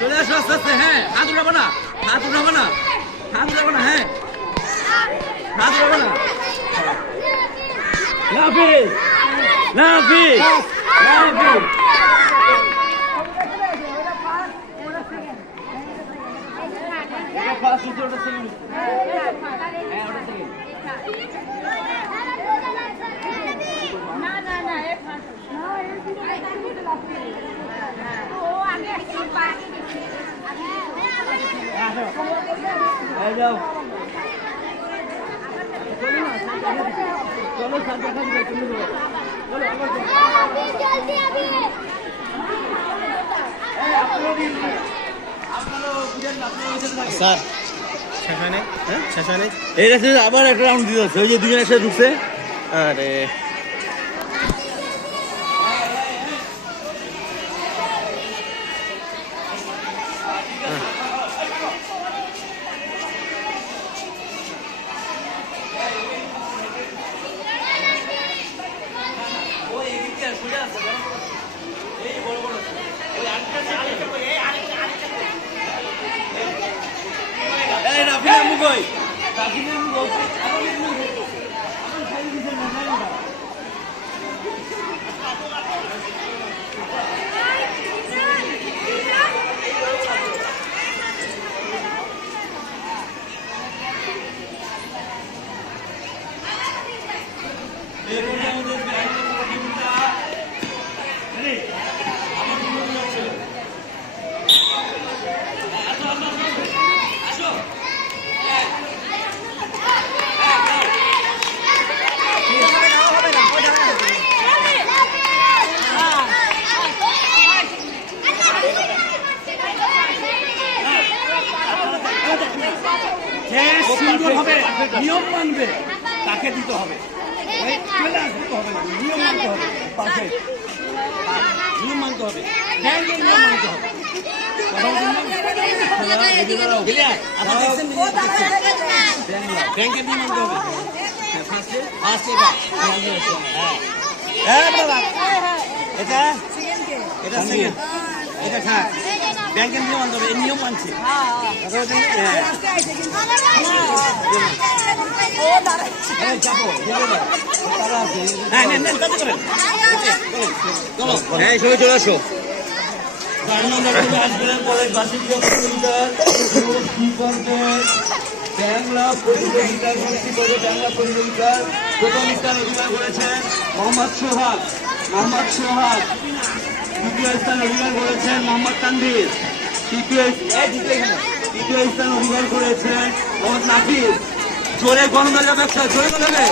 চলে আসো আস্তে আস্তে। হ্যাঁ, হাত উঠাবো না, হাত উঠাবো না, হাত উঠাবো না। হ্যাঁ, হাত উঠাবো না। নাফিস, নাফিস, নাফিস। ফার্স্ট হচ্ছে ওটা সেকেন্ড। হ্যাঁ, ওটা সেকেন্ড। না না না এ ফার্স্ট না এ ও আগে একটু পানি দিচ্ছি এই যাও। চলো সাথে দেখা দিবে তুমি। চলো আবার জলদি আবি এই আপনারা দিন। আপনারা বুঝেন না, আপনারা ওইখানে থাকেন। স্যার শেষ হয় নাই? হ্যাঁ শেষ হয় নাই? এই রেসে আবার একটা রাউন্ড দিতে হচ্ছে। ওই যে দুজন একসাথে ঢুকছে। আরে এই রাফিনা মুগই, রাফিনা মুগই। সুন্দর হবে, নিয়ম মানবে তাকে দিতে হবে। নিয়ম মানতে হবে, পারফেক্ট নিয়ম মানতে হবে, ব্যাংকের নিয়ম মানতে হবে। ব্যাংকের নিয়ম মানতে হবে। এটা এটা সেকেন্ড, এটা থার্ড। ব্যাংকের নিয়ম মানতে হবে, এই নিয়ম মানছে। সবাই চলে আসো। বাংলা প্রতিযোগিতার প্রথম স্থান অধিকার করেছেন মোহাম্মদ সোহাগ। মোহাম্মদ সোহাগ দ্বিতীয় স্থান অধিকার করেছেন মোহাম্মদ তানভীর। তৃতীয় স্থান অধিকার করেছেন মোহাম্মদ নাফিস। জোরে গণমেলা ব্যবসা, জোরে গণবে।